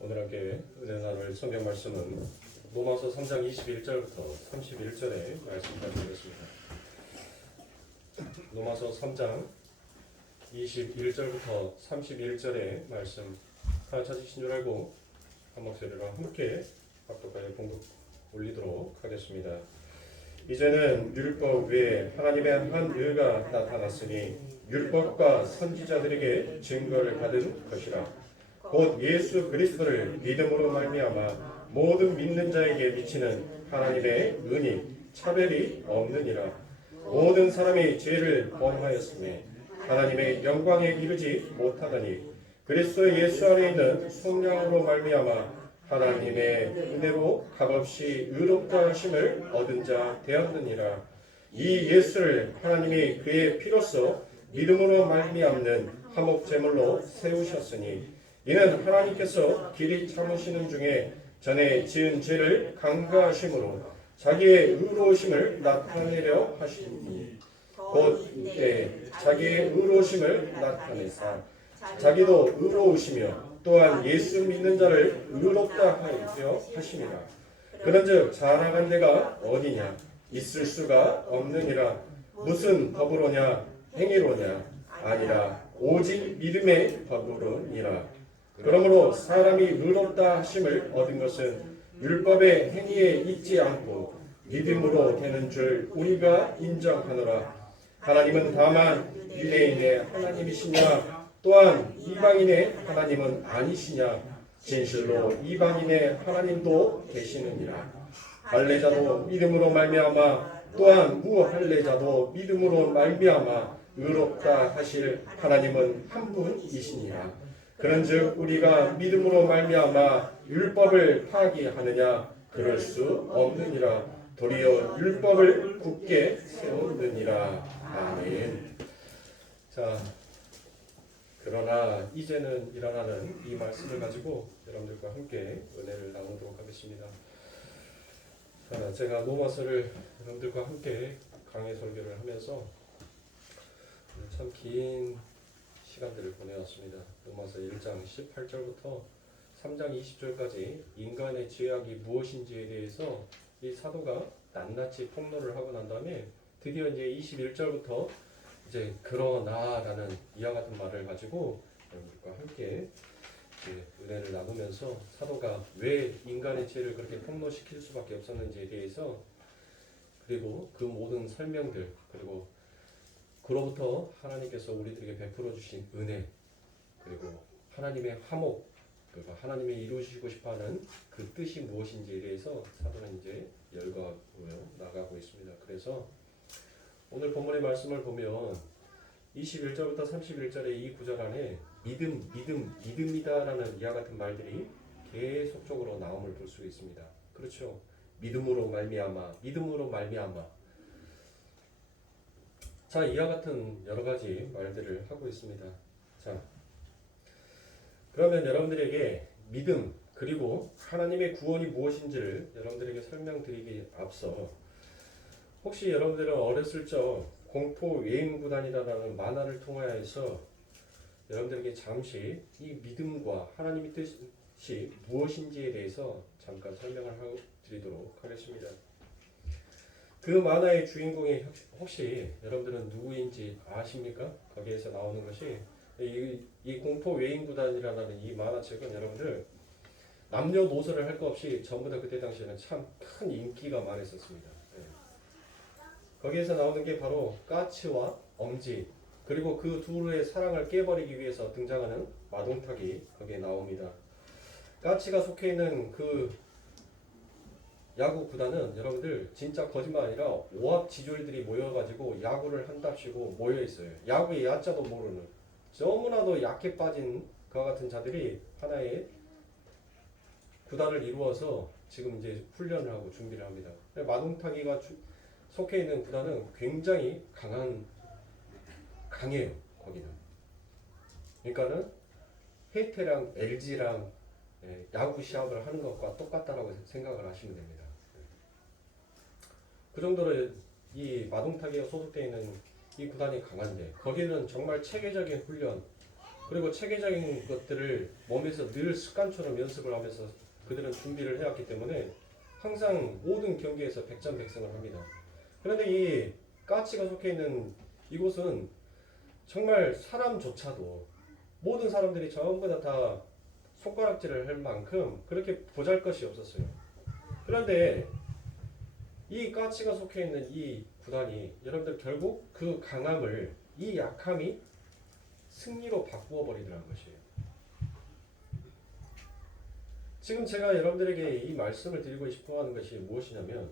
오늘 함께 은혜 나눌 성경 말씀은 로마서 3장 21절부터 31절의 말씀까지 되겠습니다. 로마서 3장 21절부터 31절의 말씀 다 찾으신 줄 알고 한 목소리로 함께 합독하여 봉독 올리도록 하겠습니다. 이제는 율법 외에 하나님의 한 의가 나타났으니 율법과 선지자들에게 증거를 받은 것이라. 곧 예수 그리스도를 믿음으로 말미암아 모든 믿는 자에게 미치는 하나님의 은이 차별이 없느니라. 모든 사람이 죄를 범하였으며 하나님의 영광에 이르지 못하더니 그리스도 예수 안에 있는 성령으로 말미암아 하나님의 은혜로 값없이 의롭다 하심을 얻은 자 되었느니라. 이 예수를 하나님이 그의 피로써 믿음으로 말미암는 화목 제물로 세우셨으니 이는 하나님께서 길이 참으시는 중에 전에 지은 죄를 강구하심으로 자기의 의로우심을 나타내려 하시니 곧 이때 자기의 의로우심을 나타내사 자기도 의로우시며 또한 예수 믿는 자를 의롭다 하여 하심이라. 그런즉 자랑한 데가 어디냐? 있을 수가 없느니라. 무슨 법으로냐? 행위로냐? 아니라 오직 믿음의 법으로니라. 그러므로 사람이 의롭다 하심을 얻은 것은 율법의 행위에 있지 않고 믿음으로 되는 줄 우리가 인정하노라. 하나님은 다만 유대인의 하나님이시냐 또한 이방인의 하나님은 아니시냐. 진실로 이방인의 하나님도 계시느니라. 할례자도 믿음으로 말미암아 또한 무할례자도 믿음으로 말미암아 의롭다 하실 하나님은 한 분이시니라. 그런즉 우리가 믿음으로 말미암아 율법을 파기하느냐? 그럴 수 없느니라. 도리어 율법을 굳게 세우느니라. 아멘. 자, 그러나 이제는 일어나는 이 말씀을 가지고 여러분들과 함께 은혜를 나누도록 하겠습니다. 자, 제가 로마서를 여러분들과 함께 강해 설교를 하면서 참 긴 시간들을 보내왔습니다. 로마서 1장 18절부터 3장 20절까지 인간의 죄악이 무엇인지에 대해서 이 사도가 낱낱이 폭로를 하고 난 다음에 드디어 이제 21절부터 이제 그러나라는 이와 같은 말을 가지고 여러분들과 함께 은혜를 나누면서 사도가 왜 인간의 죄를 그렇게 폭로시킬 수밖에 없었는지에 대해서 그리고 그 모든 설명들 그리고 그로부터 하나님께서 우리들에게 베풀어 주신 은혜 그리고 하나님의 화목 그리고 하나님의 이루시고 싶어하는 그 뜻이 무엇인지에 대해서 사도는 이제 열거하고 나가고 있습니다. 그래서 오늘 본문의 말씀을 보면 21절부터 31절의 이 구절 안에 믿음이다라는 이와 같은 말들이 계속적으로 나옴을 볼 수 있습니다. 그렇죠. 믿음으로 말미암아 자, 이와 같은 여러 가지 말들을 하고 있습니다. 자, 그러면 여러분들에게 믿음 그리고 하나님의 구원이 무엇인지를 여러분들에게 설명드리기 앞서 혹시 여러분들은 어렸을 적 공포 외인구단이라는 만화를 통하여서 여러분들에게 잠시 이 믿음과 하나님의 뜻이 무엇인지에 대해서 잠깐 설명을 드리도록 하겠습니다. 그 만화의 주인공이 혹시 여러분들은 누구인지 아십니까? 거기에서 나오는 것이 이 공포 외인구단이라는 이 만화책은 여러분들 남녀노소를 할 것 없이 전부 다 그때 당시에는 참 큰 인기가 많았었습니다. 거기에서 나오는 게 바로 까치와 엄지 그리고 그 둘의 사랑을 깨버리기 위해서 등장하는 마동탁이 거기에 나옵니다. 까치가 속해 있는 그 야구 구단은 여러분들 진짜 거짓말 아니라 오합지졸들이 모여가지고 야구를 한답시고 모여 있어요. 야구의 야자도 모르는 너무나도 약해 빠진 그와 같은 자들이 하나의 구단을 이루어서 지금 이제 훈련을 하고 준비를 합니다. 마동탁이가 속해 있는 구단은 굉장히 강해요. 거기는. 그러니까는 해태랑 LG랑 야구 시합을 하는 것과 똑같다라고 생각을 하시면 됩니다. 그 정도로 이 마동탁이가 소속되어 있는 이 구단이 강한데 거기는 정말 체계적인 훈련 그리고 체계적인 것들을 몸에서 늘 습관처럼 연습을 하면서 그들은 준비를 해왔기 때문에 항상 모든 경기에서 백전백승을 합니다. 그런데 이 까치가 속해 있는 이곳은 정말 사람조차도 모든 사람들이 전부 다 손가락질을 할 만큼 그렇게 보잘것이 없었어요. 그런데 이 까치가 속해 있는 이 구단이 여러분들 결국 그 강함을 이 약함이 승리로 바꾸어 버리더라는 것이에요. 지금 제가 여러분들에게 이 말씀을 드리고 싶어 하는 것이 무엇이냐면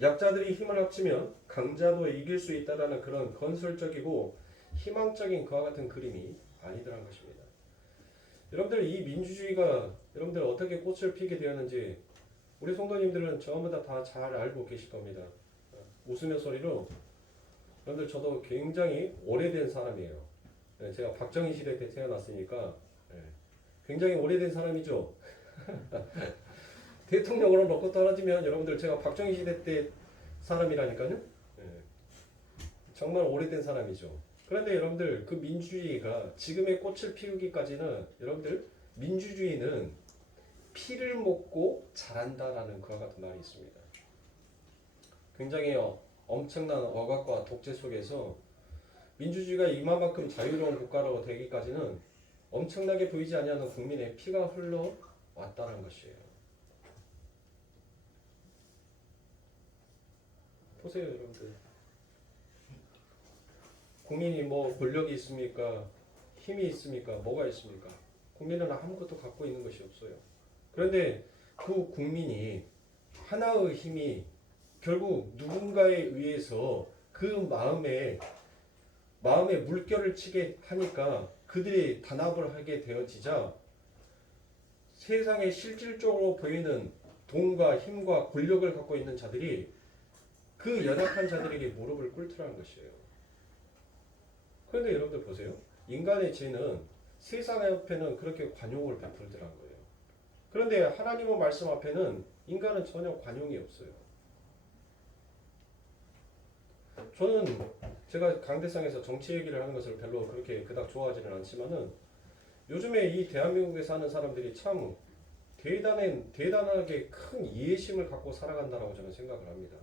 약자들이 힘을 합치면 강자도 이길 수 있다라는 그런 건설적이고 희망적인 그와 같은 그림이 아니더라는 것입니다. 여러분들 이 민주주의가 여러분들 어떻게 꽃을 피게 되었는지 우리 성도님들은 전부 다 잘 알고 계실 겁니다. 웃으며 소리로 여러분들 저도 굉장히 오래된 사람이에요. 제가 박정희 시대 때 태어났으니까 굉장히 오래된 사람이죠. 대통령으로 놓고 떨어지면 여러분들 제가 박정희 시대 때 사람이라니까요. 정말 오래된 사람이죠. 그런데 여러분들 그 민주주의가 지금의 꽃을 피우기까지는 여러분들 민주주의는 피를 먹고 자란다라는 그와 같은 말이 있습니다. 굉장히 엄청난 억압과 독재 속에서 민주주의가 이만큼 자유로운 국가로 되기까지는 엄청나게 보이지 아니하는 국민의 피가 흘러왔다는 것이에요. 보세요, 여러분들. 국민이 뭐 권력이 있습니까? 힘이 있습니까? 뭐가 있습니까? 국민은 아무것도 갖고 있는 것이 없어요. 그런데 그 국민이 하나의 힘이 결국 누군가에 의해서 그 마음에 물결을 치게 하니까 그들이 단합을 하게 되어지자 세상에 실질적으로 보이는 돈과 힘과 권력을 갖고 있는 자들이 그 연약한 자들에게 무릎을 꿇더라는 것이에요. 그런데 여러분들 보세요. 인간의 죄는 세상 앞에는 그렇게 관용을 베풀더란 거예요. 그런데 하나님의 말씀 앞에는 인간은 전혀 관용이 없어요. 저는 제가 강대상에서 정치 얘기를 하는 것을 별로 그렇게 그닥 좋아하지는 않지만은 요즘에 이 대한민국에 사는 사람들이 참 대단하게 큰 이해심을 갖고 살아간다라고 저는 생각을 합니다.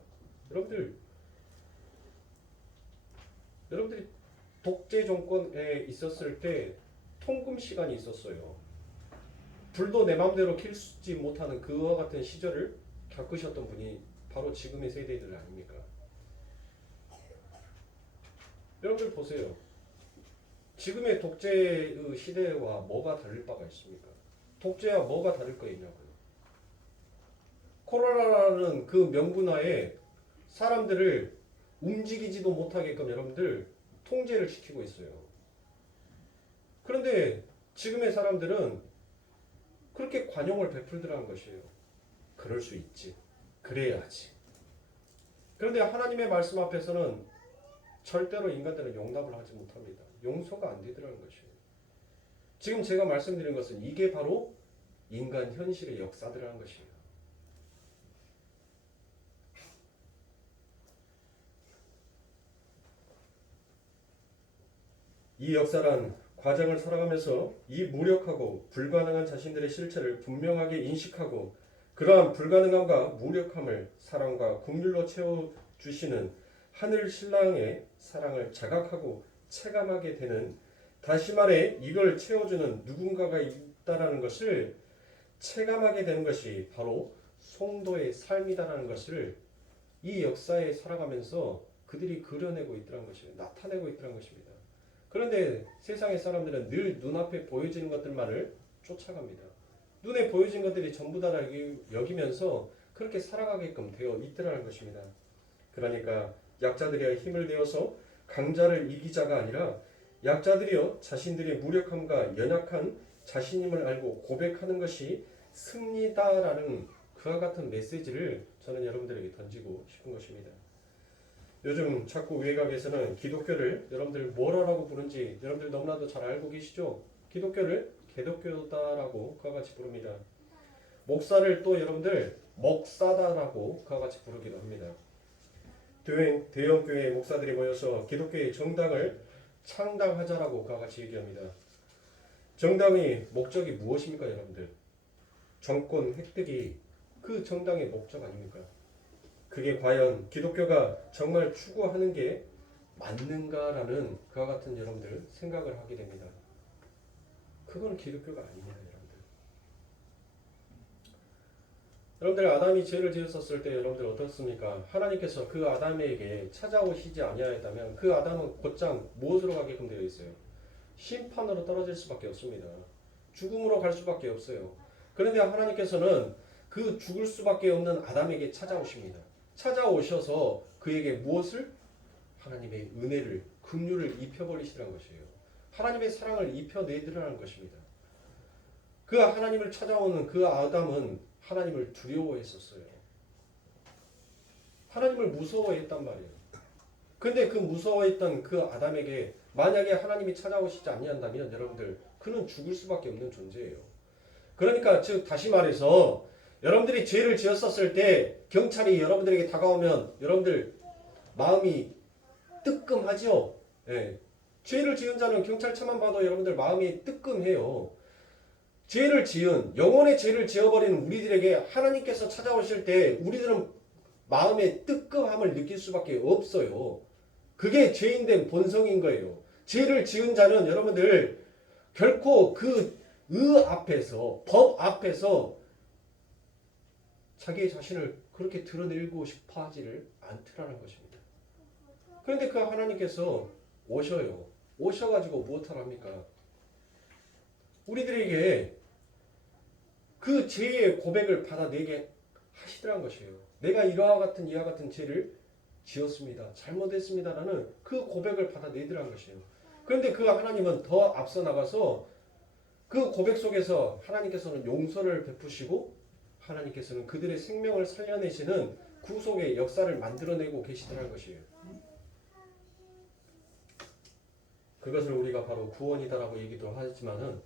여러분들이 독재 정권에 있었을 때 통금 시간이 있었어요. 불도 내 마음대로 켜지 못하는 그와 같은 시절을 겪으셨던 분이 바로 지금의 세대들 아닙니까? 여러분들 보세요. 지금의 독재 시대와 뭐가 다를 바가 있습니까? 독재와 뭐가 다를 거 있냐고요. 코로나라는 그 명분하에 사람들을 움직이지도 못하게끔 여러분들 통제를 시키고 있어요. 그런데 지금의 사람들은 그렇게 관용을 베풀더라는 것이에요. 그럴 수 있지. 그래야지. 그런데 하나님의 말씀 앞에서는 절대로 인간들은 용납을 하지 못합니다. 용서가 안 되더라는 것이에요. 지금 제가 말씀드린 것은 이게 바로 인간 현실의 역사들이라는 것이에요. 이 역사란 과정을 살아가면서 이 무력하고 불가능한 자신들의 실체를 분명하게 인식하고 그러한 불가능함과 무력함을 사랑과 긍휼로 채워주시는 하늘 신랑의 사랑을 자각하고 체감하게 되는, 다시 말해 이걸 채워주는 누군가가 있다라는 것을 체감하게 되는 것이 바로 성도의 삶이다라는 것을 이 역사에 살아가면서 그들이 그려내고 있다는 것이에요. 나타내고 있다는 것입니다. 그런데 세상의 사람들은 늘 눈앞에 보여지는 것들만을 쫓아갑니다. 눈에 보여진 것들이 전부 다 여기면서 그렇게 살아가게끔 되어 있더라는 것입니다. 그러니까 약자들이 힘을 내어서 강자를 이기자가 아니라 약자들이여 자신들의 무력함과 연약한 자신임을 알고 고백하는 것이 승리다라는 그와 같은 메시지를 저는 여러분들에게 던지고 싶은 것입니다. 요즘 자꾸 외곽에서는 기독교를 여러분들 뭐라고 부르는지 여러분들 너무나도 잘 알고 계시죠? 기독교를 개독교다라고 그와 같이 부릅니다. 목사를 또 여러분들 목사다라고 그와 같이 부르기도 합니다. 대형교회 목사들이 모여서 기독교의 정당을 창당하자라고 그와 같이 얘기합니다. 정당의 목적이 무엇입니까, 여러분들? 정권 획득이 그 정당의 목적 아닙니까? 그게 과연 기독교가 정말 추구하는 게 맞는가라는 그와 같은 여러분들 생각을 하게 됩니다. 그건 기독교가 아닙니다, 여러분들. 여러분들 아담이 죄를 지었었을 때 여러분들 어떻습니까? 하나님께서 그 아담에게 찾아오시지 아니하였다면 그 아담은 곧장 무엇으로 가게끔 되어 있어요? 심판으로 떨어질 수밖에 없습니다. 죽음으로 갈 수밖에 없어요. 그런데 하나님께서는 그 죽을 수밖에 없는 아담에게 찾아오십니다. 찾아오셔서 그에게 무엇을? 하나님의 은혜를, 긍휼을 입혀버리시라는 것이에요. 하나님의 사랑을 입혀내드리라는 것입니다. 그 하나님을 찾아오는 그 아담은 하나님을 두려워했었어요. 하나님을 무서워했단 말이에요. 근데 그 무서워했던 그 아담에게 만약에 하나님이 찾아오시지 아니한다면 여러분들 그는 죽을 수밖에 없는 존재예요. 그러니까 즉 다시 말해서 여러분들이 죄를 지었었을 때 경찰이 여러분들에게 다가오면 여러분들 마음이 뜨끔하죠. 예. 죄를 지은 자는 경찰차만 봐도 여러분들 마음이 뜨끔해요. 죄를 지은 영혼의 죄를 지어버리는 우리들에게 하나님께서 찾아오실 때 우리들은 마음의 뜨끔함을 느낄 수밖에 없어요. 그게 죄인된 본성인 거예요. 죄를 지은 자는 여러분들 결코 그 앞에서 법 앞에서 자기 자신을 그렇게 드러내고 싶어 하지를 않더라는 것입니다. 그런데 그 하나님께서 오셔요. 오셔가지고 무엇을 합니까? 우리들에게 그 죄의 고백을 받아내게 하시더란 것이에요. 내가 이와 같은 죄를 지었습니다. 잘못했습니다라는 그 고백을 받아내더란 것이에요. 그런데 그 하나님은 더 앞서 나가서 그 고백 속에서 하나님께서는 용서를 베푸시고 하나님께서는 그들의 생명을 살려내시는 구속의 역사를 만들어내고 계시더란 것이에요. 그것을 우리가 바로 구원이다라고 얘기도 하지만은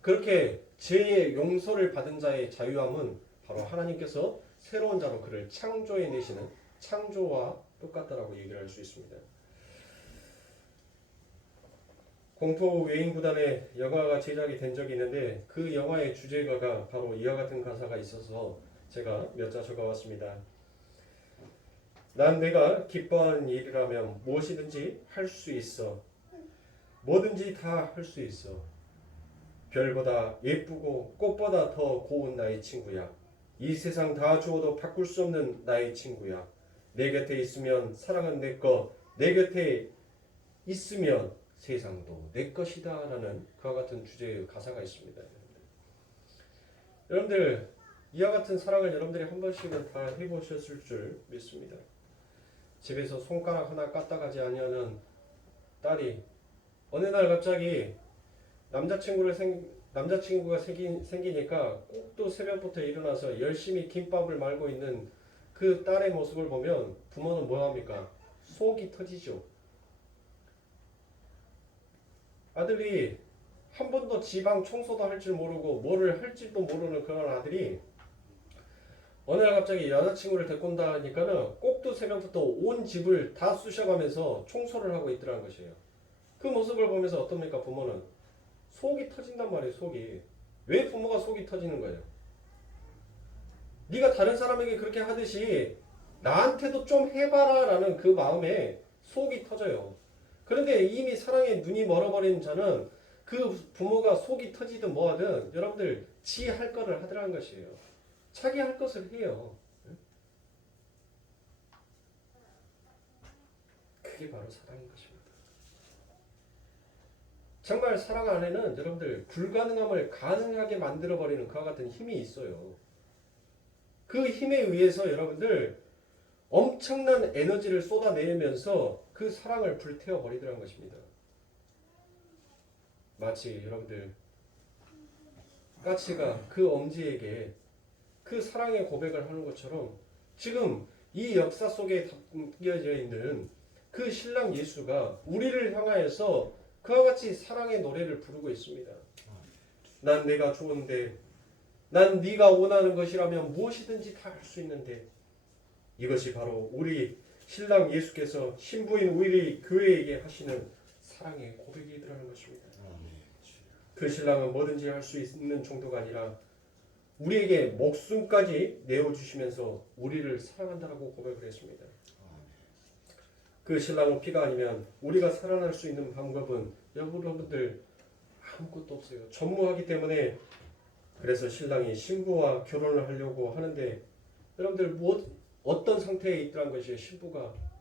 그렇게 죄의 용서를 받은 자의 자유함은 바로 하나님께서 새로운 자로 그를 창조해내시는 창조와 똑같다라고 얘기를 할 수 있습니다. 공포 외인구단의 영화가 제작이 된 적이 있는데 그 영화의 주제가가 바로 이와 같은 가사가 있어서 제가 몇 자 적어왔습니다. 난 내가 기뻐하는 일이라면 무엇이든지 할 수 있어. 뭐든지 다 할 수 있어. 별보다 예쁘고 꽃보다 더 고운 나의 친구야. 이 세상 다 주어도 바꿀 수 없는 나의 친구야. 내 곁에 있으면 사랑은 내 거. 내 곁에 있으면 세상도 내 것이다 라는 그와 같은 주제의 가사가 있습니다. 여러분들 이와 같은 사랑을 여러분들이 한 번씩은 다 해보셨을 줄 믿습니다. 집에서 손가락 하나 까딱하지 아니하는 딸이 어느 날 갑자기 남자친구가 생기니까 꼭 또 새벽부터 일어나서 열심히 김밥을 말고 있는 그 딸의 모습을 보면 부모는 뭐합니까? 속이 터지죠. 아들이 한 번도 지방 청소도 할 줄 모르고 뭐를 할지도 모르는 그런 아들이 어느 날 갑자기 여자친구를 데리고 온다 하니까는 꼭두 새벽부터 온 집을 다 쑤셔가면서 청소를 하고 있더라는 것이에요. 그 모습을 보면서 어떻습니까? 부모는 속이 터진단 말이에요. 속이. 왜 부모가 속이 터지는 거예요? 네가 다른 사람에게 그렇게 하듯이 나한테도 좀 해봐라 라는 그 마음에 속이 터져요. 그런데 이미 사랑에 눈이 멀어버린 자는 그 부모가 속이 터지든 뭐하든 여러분들 지 할 거를 하더라는 것이에요. 자기 할 것을 해요. 그게 바로 사랑인 것입니다. 정말 사랑 안에는 여러분들 불가능함을 가능하게 만들어버리는 그와 같은 힘이 있어요. 그 힘에 의해서 여러분들 엄청난 에너지를 쏟아내면서 그 사랑을 불태워 버리더라는 것입니다. 마치 여러분들 까치가 그 엄지에게 그 사랑의 고백을 하는 것처럼 지금 이 역사 속에 담겨져 있는 그 신랑 예수가 우리를 향하여서 그와 같이 사랑의 노래를 부르고 있습니다. 난 내가 좋은데 난 네가 원하는 것이라면 무엇이든지 다 할 수 있는데 이것이 바로 우리 신랑 예수께서 신부인 우리 교회에게 하시는 사랑의 고백이라는 것입니다. 그 신랑은 뭐든지 할 수 있는 정도가 아니라 우리에게 목숨까지 내어주시면서 우리를 사랑한다라고 고백을 했습니다. 그 신랑은 피가 아니면 우리가 살아날 수 있는 방법은 여러분들 아무것도 없어요. 전무하기 때문에 그래서 신랑이 신부와 결혼을 하려고 하는데 여러분들 어떤 상태에 있더란 것이에요.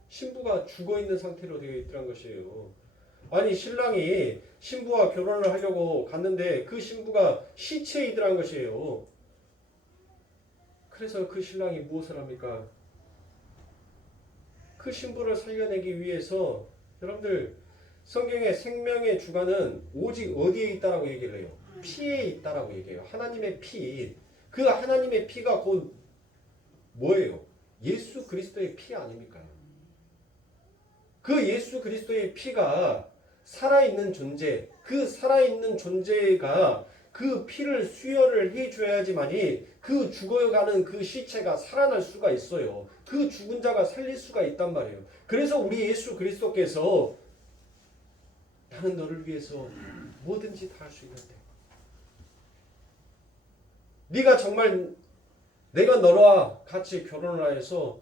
신부가 죽어 있는 상태로 되어 있더란 것이에요. 아니 신랑이 신부와 결혼을 하려고 갔는데 그 신부가 시체이더란 것이에요. 그래서 그 신랑이 무엇을 합니까? 그 신부를 살려내기 위해서 여러분들 성경의 생명의 주관은 오직 어디에 있다라고 얘기를 해요? 피에 있다라고 얘기해요. 하나님의 피. 그 하나님의 피가 곧 뭐예요? 예수 그리스도의 피 아닙니까? 그 예수 그리스도의 피가 살아있는 존재, 그 살아있는 존재가 그 피를 수혈을 해줘야지만이 그 죽어가는 그 시체가 살아날 수가 있어요. 그 죽은 자가 살릴 수가 있단 말이에요. 그래서 우리 예수 그리스도께서 나는 너를 위해서 뭐든지 다 할 수 있는데 네가 정말 내가 너와 같이 결혼을 해서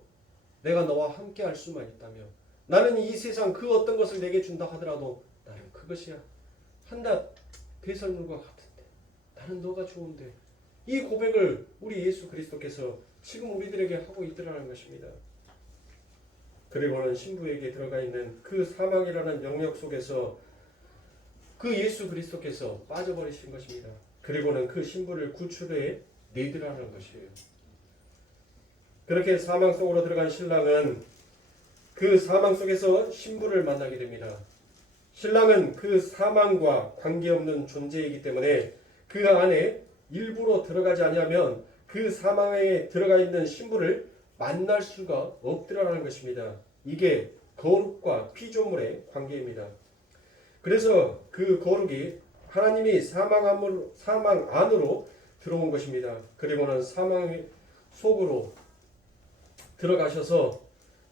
내가 너와 함께 할 수만 있다면 나는 이 세상 그 어떤 것을 내게 준다 하더라도 나는 그것이야 한낱 배설물과 같은데 나는 너가 좋은데 이 고백을 우리 예수 그리스도께서 지금 우리들에게 하고 있더라는 것입니다. 그리고는 신부에게 들어가 있는 그 사망이라는 영역 속에서 그 예수 그리스도께서 빠져버리신 것입니다. 그리고는 그 신부를 구출해 내더라는 것이에요. 그렇게 사망 속으로 들어간 신랑은 그 사망 속에서 신부를 만나게 됩니다. 신랑은 그 사망과 관계없는 존재이기 때문에 그 안에 일부러 들어가지 아니하면 그 사망에 들어가 있는 신부를 만날 수가 없더라는 것입니다. 이게 거룩과 피조물의 관계입니다. 그래서 그 거룩이 하나님이 사망 안으로 들어온 것입니다. 그리고는 사망 속으로 들어가셔서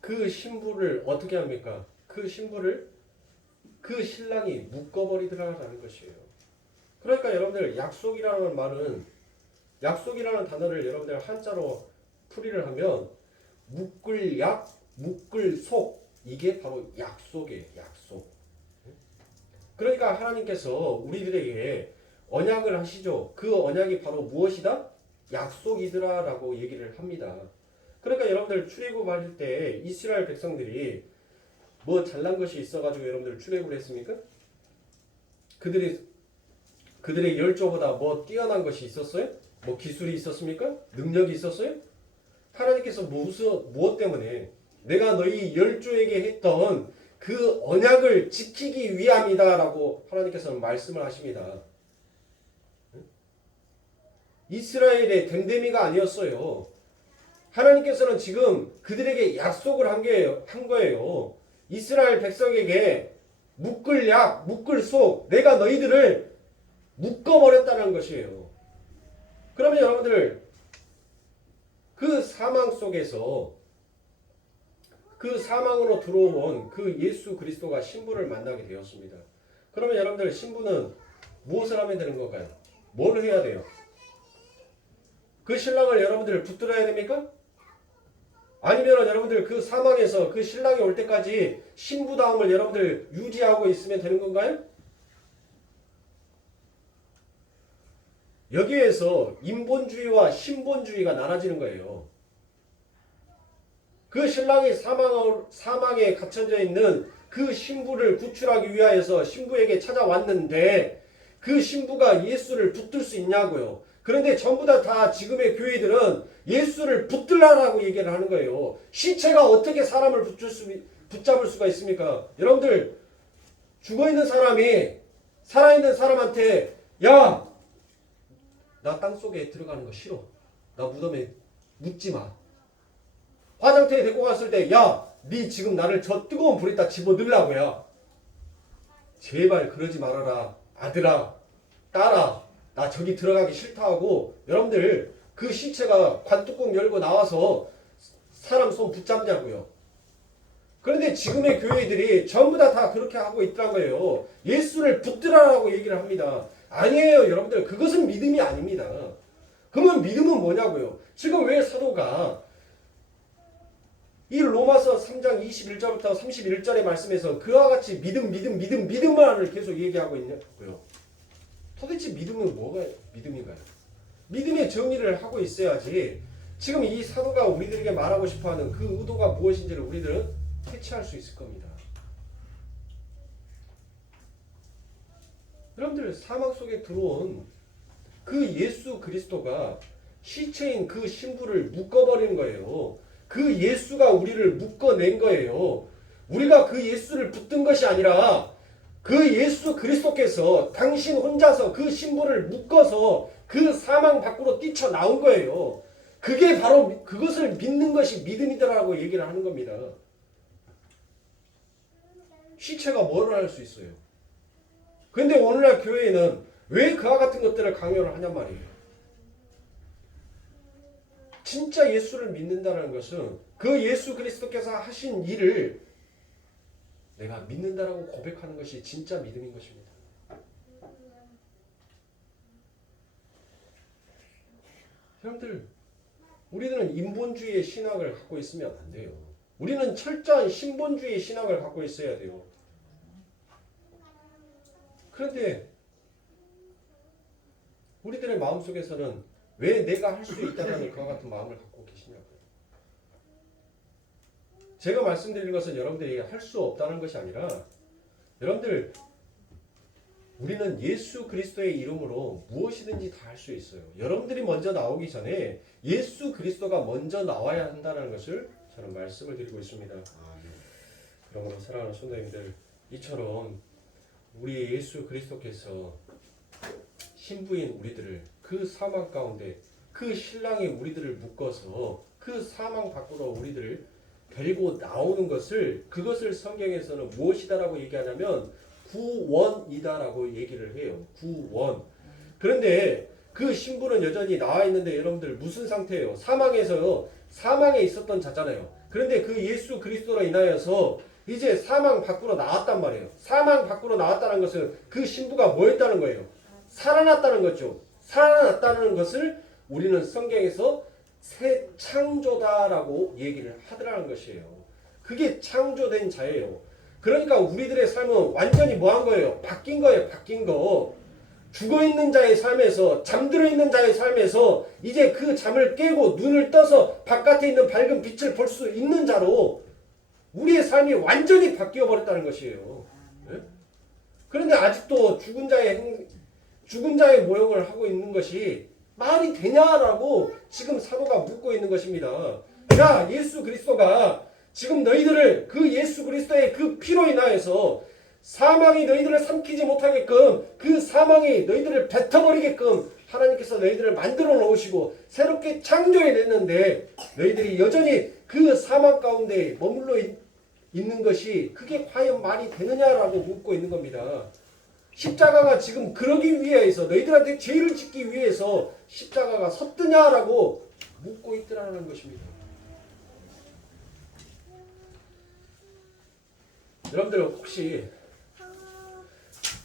그 신부를 어떻게 합니까? 그 신부를 그 신랑이 묶어버리더라라는 것이에요. 그러니까 여러분들 약속이라는 말은 약속이라는 단어를 여러분들 한자로 풀이를 하면 묶을 약, 묶을 속 이게 바로 약속이에요. 약속. 그러니까 하나님께서 우리들에게 언약을 하시죠. 그 언약이 바로 무엇이다? 약속이더라라고 얘기를 합니다. 그러니까 여러분들 출애굽할 때 이스라엘 백성들이 뭐 잘난 것이 있어가지고 여러분들 출애굽을 했습니까? 그들의 열조보다 뭐 뛰어난 것이 있었어요? 뭐 기술이 있었습니까? 능력이 있었어요? 하나님께서 무엇 때문에 내가 너희 열조에게 했던 그 언약을 지키기 위함이다라고 하나님께서는 말씀을 하십니다. 이스라엘의 댐댐이가 아니었어요. 하나님께서는 지금 그들에게 약속을 한 거예요. 이스라엘 백성에게 묶을 약, 묶을 속, 내가 너희들을 묶어버렸다는 것이에요. 그러면 여러분들 그 사망 속에서 그 사망으로 들어온 그 예수 그리스도가 신부를 만나게 되었습니다. 그러면 여러분들 신부는 무엇을 하면 되는 건가요? 뭘 해야 돼요? 그 신랑을 여러분들 붙들어야 됩니까? 아니면 여러분들 그 사망에서 그 신랑이 올 때까지 신부다움을 여러분들 유지하고 있으면 되는 건가요? 여기에서 인본주의와 신본주의가 나눠지는 거예요. 그 신랑이 사망에 갇혀져 있는 그 신부를 구출하기 위하여서 신부에게 찾아왔는데 그 신부가 예수를 붙들 수 있냐고요. 그런데 전부 다 지금의 교회들은 예수를 붙들라라고 얘기를 하는 거예요. 시체가 어떻게 사람을 붙잡을 수가 있습니까? 여러분들 죽어있는 사람이 살아있는 사람한테 야! 나 땅속에 들어가는 거 싫어. 나 무덤에 묻지 마. 화장터에 데리고 갔을 때 야! 네 지금 나를 저 뜨거운 불에다 집어넣으려고 야. 제발 그러지 말아라. 아들아, 딸아, 나 저기 들어가기 싫다 하고 여러분들 그 시체가 관뚜껑 열고 나와서 사람 손 붙잡냐고요. 그런데 지금의 교회들이 전부 다 그렇게 하고 있더란 거예요. 예수를 붙들라고 얘기를 합니다. 아니에요, 여러분들. 그것은 믿음이 아닙니다. 그러면 믿음은 뭐냐고요? 지금 왜 사도가 이 로마서 3장 21절부터 31절의 말씀에서 그와 같이 믿음만을 계속 얘기하고 있냐고요? 도대체 믿음은 뭐가 믿음인가요? 믿음의 정의를 하고 있어야지 지금 이 사도가 우리들에게 말하고 싶어하는 그 의도가 무엇인지를 우리들은 캐치할 수 있을 겁니다. 여러분들 사망 속에 들어온 그 예수 그리스도가 시체인 그 신부를 묶어버린 거예요. 그 예수가 우리를 묶어낸 거예요. 우리가 그 예수를 붙든 것이 아니라 그 예수 그리스도께서 당신 혼자서 그 신부를 묶어서 그 사망 밖으로 뛰쳐나온 거예요. 그게 바로 그것을 믿는 것이 믿음이더라고 얘기를 하는 겁니다. 시체가 뭐를 할 수 있어요? 근데 오늘날 교회에는 왜 그와 같은 것들을 강요를 하냔 말이에요. 진짜 예수를 믿는다는 것은 그 예수 그리스도께서 하신 일을 내가 믿는다라고 고백하는 것이 진짜 믿음인 것입니다. 여러분들, 우리는 인본주의의 신학을 갖고 있으면 안 돼요. 우리는 철저한 신본주의 신학을 갖고 있어야 돼요. 그런데 우리들의 마음속에서는 왜 내가 할 수 있다는 그와 같은 마음을 갖고 계시냐고요. 제가 말씀드리는 것은 여러분들이 할 수 없다는 것이 아니라 여러분들 우리는 예수 그리스도의 이름으로 무엇이든지 다 할 수 있어요. 여러분들이 먼저 나오기 전에 예수 그리스도가 먼저 나와야 한다는 것을 저는 말씀을 드리고 있습니다. 그러므로 사랑하는 성도님들, 이처럼 우리 예수 그리스도께서 신부인 우리들을 그 사망 가운데 그 신랑이 우리들을 묶어서 그 사망 밖으로 우리들을 데리고 나오는 것을, 그것을 성경에서는 무엇이다라고 얘기하냐면 구원이다라고 얘기를 해요. 구원. 그런데 그 신부는 여전히 나와 있는데 여러분들 무슨 상태예요? 사망에 있었던 자잖아요. 그런데 그 예수 그리스도로 인하여서 이제 사망 밖으로 나왔단 말이에요. 사망 밖으로 나왔다는 것은 그 신부가 뭐였다는 거예요? 살아났다는 거죠. 살아났다는 것을 우리는 성경에서 새 창조다라고 얘기를 하더라는 것이에요. 그게 창조된 자예요. 그러니까 우리들의 삶은 완전히 뭐한 거예요? 바뀐 거예요. 바뀐 거. 죽어있는 자의 삶에서, 잠들어 있는 자의 삶에서 이제 그 잠을 깨고 눈을 떠서 바깥에 있는 밝은 빛을 볼 수 있는 자로 우리의 삶이 완전히 바뀌어 버렸다는 것이에요. 네? 그런데 아직도 죽은 자의 모형을 하고 있는 것이 말이 되냐라고 지금 사도가 묻고 있는 것입니다. 야, 예수 그리스도가 지금 너희들을 그 예수 그리스도의 그 피로 인하여서 사망이 너희들을 삼키지 못하게끔, 그 사망이 너희들을 뱉어버리게끔 하나님께서 너희들을 만들어 놓으시고 새롭게 창조해 냈는데 너희들이 여전히 그 사망 가운데 머물러 있는 것이 그게 과연 말이 되느냐라고 묻고 있는 겁니다. 십자가가 지금 그러기 위해서, 너희들한테 죄를 짓기 위해서 십자가가 섰느냐라고 묻고 있더라는 것입니다. 여러분들 혹시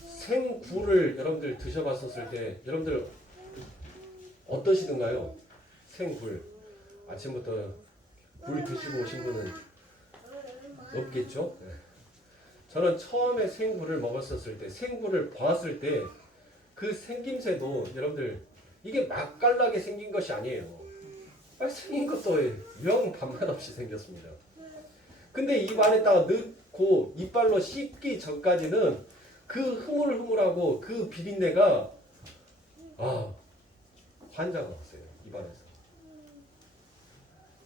생굴을 여러분들 드셔봤었을 때 여러분들 어떠시던가요? 생굴. 아침부터 굴 드시고 오신 분은 없겠죠? 네. 저는 처음에 생굴을 먹었었을 때, 생굴을 보았을 때 그 생김새도 여러분들 이게 맛깔나게 생긴 것이 아니에요. 생긴 것도 영 밥맛 없이 생겼습니다. 근데 입 안에다가 넣고 이빨로 씹기 전까지는 그 흐물흐물하고 그 비린내가 환자가 왔어요. 입안에서.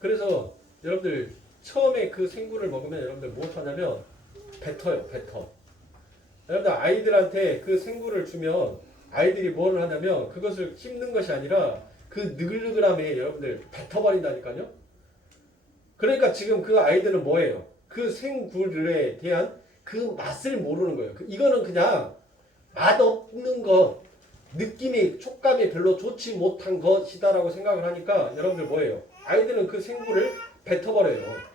그래서 여러분들 처음에 그 생굴을 먹으면 여러분들 무엇 하냐면 뱉어요. 뱉어. 여러분들 아이들한테 그 생굴을 주면 아이들이 뭐를 하냐면 그것을 씹는 것이 아니라 그 느글느글함에 여러분들 뱉어버린다니까요. 그러니까 지금 그 아이들은 뭐예요? 그 생굴에 대한 그 맛을 모르는 거예요. 이거는 그냥 맛없는 거, 느낌이, 촉감이 별로 좋지 못한 것이다라고 생각을 하니까 여러분들 뭐예요? 아이들은 그 생굴을 뱉어버려요.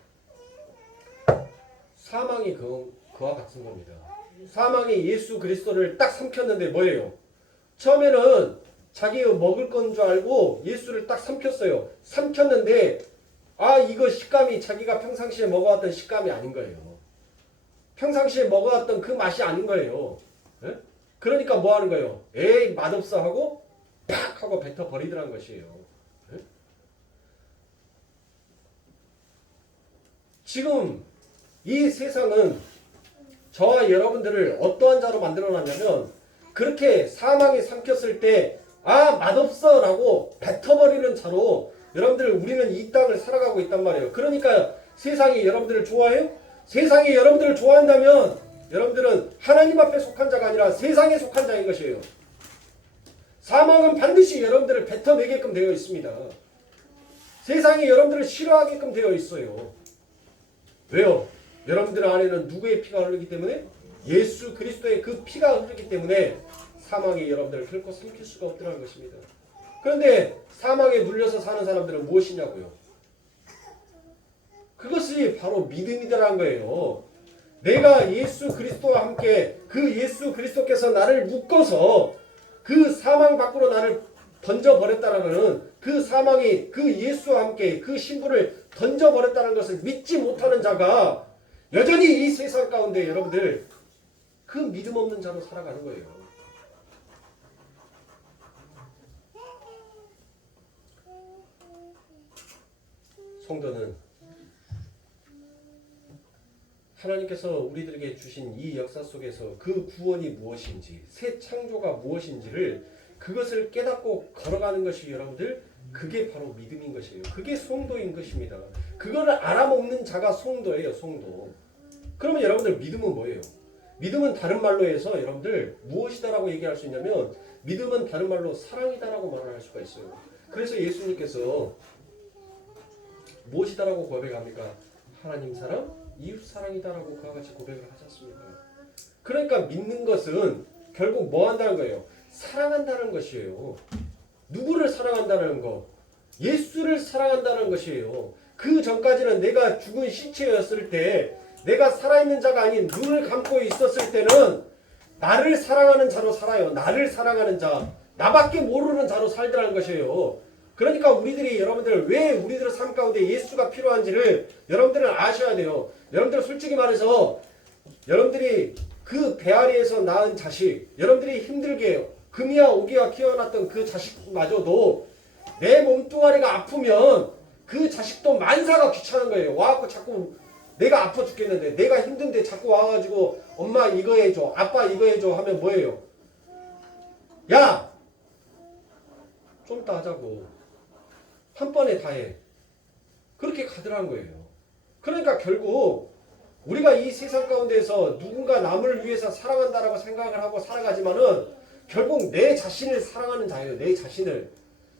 사망이 그와 같은 겁니다. 사망이 예수 그리스도를 딱 삼켰는데 뭐예요? 처음에는 자기 먹을 건 줄 알고 예수를 딱 삼켰어요. 삼켰는데 이거 식감이 자기가 평상시에 먹어왔던 식감이 아닌 거예요. 평상시에 먹어왔던 그 맛이 아닌 거예요. 예? 그러니까 뭐 하는 거예요? 에이 맛없어 하고 팍 하고 뱉어버리더란 것이에요. 예? 지금 이 세상은 저와 여러분들을 어떠한 자로 만들어놨냐면 그렇게 사망에 삼켰을 때 맛없어 라고 뱉어버리는 자로 여러분들 우리는 이 땅을 살아가고 있단 말이에요. 그러니까 세상이 여러분들을 좋아해요? 세상이 여러분들을 좋아한다면 여러분들은 하나님 앞에 속한 자가 아니라 세상에 속한 자인 것이에요. 사망은 반드시 여러분들을 뱉어내게끔 되어 있습니다. 세상이 여러분들을 싫어하게끔 되어 있어요. 왜요? 여러분들 안에는 누구의 피가 흐르기 때문에? 예수 그리스도의 그 피가 흐르기 때문에 사망이 여러분들을 결코 삼킬 수가 없더라는 것입니다. 그런데 사망에 눌려서 사는 사람들은 무엇이냐고요? 그것이 바로 믿음이라는 거예요. 내가 예수 그리스도와 함께 그 예수 그리스도께서 나를 묶어서 그 사망 밖으로 나를 던져버렸다라는 그 사망이 그 예수와 함께 그 신분을 던져버렸다는 것을 믿지 못하는 자가 여전히 이 세상 가운데 여러분들 그 믿음 없는 자로 살아가는 거예요. 성도는 하나님께서 우리들에게 주신 이 역사 속에서 그 구원이 무엇인지 새 창조가 무엇인지를 그것을 깨닫고 걸어가는 것이 여러분들 그게 바로 믿음인 것이에요. 그게 성도인 것입니다. 그거를 알아먹는 자가 성도예요. 성도. 그러면 여러분들 믿음은 뭐예요? 믿음은 다른 말로 해서 여러분들 무엇이다라고 얘기할 수 있냐면 믿음은 다른 말로 사랑이다라고 말을 할 수가 있어요. 그래서 예수님께서 무엇이다라고 고백합니까? 하나님 사랑, 이웃 사랑이다라고 그와 같이 고백을 하지 않습니까? 그러니까 믿는 것은 결국 뭐 한다는 거예요? 사랑한다는 것이에요. 누구를 사랑한다는 거? 예수를 사랑한다는 것이에요. 그 전까지는 내가 죽은 시체였을 때 내가 살아있는 자가 아닌 눈을 감고 있었을 때는 나를 사랑하는 자로 살아요. 나를 사랑하는 자. 나밖에 모르는 자로 살더라는 것이에요. 그러니까 우리들이 여러분들 왜 우리들 삶 가운데 예수가 필요한지를 여러분들은 아셔야 돼요. 여러분들 솔직히 말해서 여러분들이 그 배아리에서 낳은 자식, 여러분들이 힘들게 금이야 오기야 키워놨던 그 자식마저도 내 몸뚱아리가 아프면 그 자식도 만사가 귀찮은 거예요. 와갖고 자꾸 내가 아파 죽겠는데 내가 힘든데 자꾸 와가지고 엄마 이거 해줘 아빠 이거 해줘 하면 뭐예요? 야! 좀 이따 하자고. 한 번에 다 해. 그렇게 가더라는 거예요. 그러니까 결국 우리가 이 세상 가운데서 누군가 남을 위해서 사랑한다라고 생각을 하고 살아가지만은 결국 내 자신을 사랑하는 자예요. 내 자신을.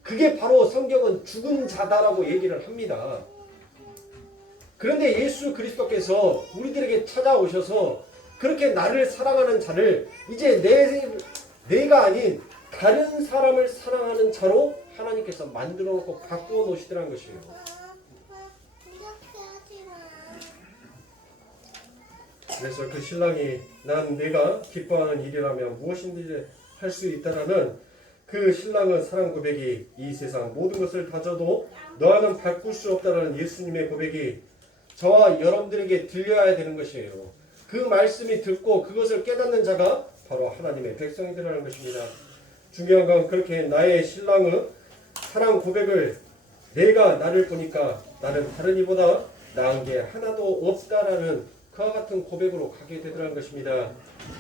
그게 바로 성경은 죽은 자다라고 얘기를 합니다. 그런데 예수 그리스도께서 우리들에게 찾아오셔서 그렇게 나를 사랑하는 자를 이제 내가 아닌 다른 사람을 사랑하는 자로 하나님께서 만들어 놓고 바꾸어 놓으시더라는 것이에요. 그래서 그 신랑이 난 내가 기뻐하는 일이라면 무엇인지 할 수 있다라는 그 신랑은 사랑 고백이 이 세상 모든 것을 가져도 너와는 바꿀 수 없다라는 예수님의 고백이 저와 여러분들에게 들려야 되는 것이에요. 그 말씀이 듣고 그것을 깨닫는 자가 바로 하나님의 백성이라는 것입니다. 중요한 건 그렇게 나의 신랑의 사랑 고백을 내가 나를 보니까 나는 다른 이보다 나은 게 하나도 없다라는 그와 같은 고백으로 가게 되더라는 것입니다.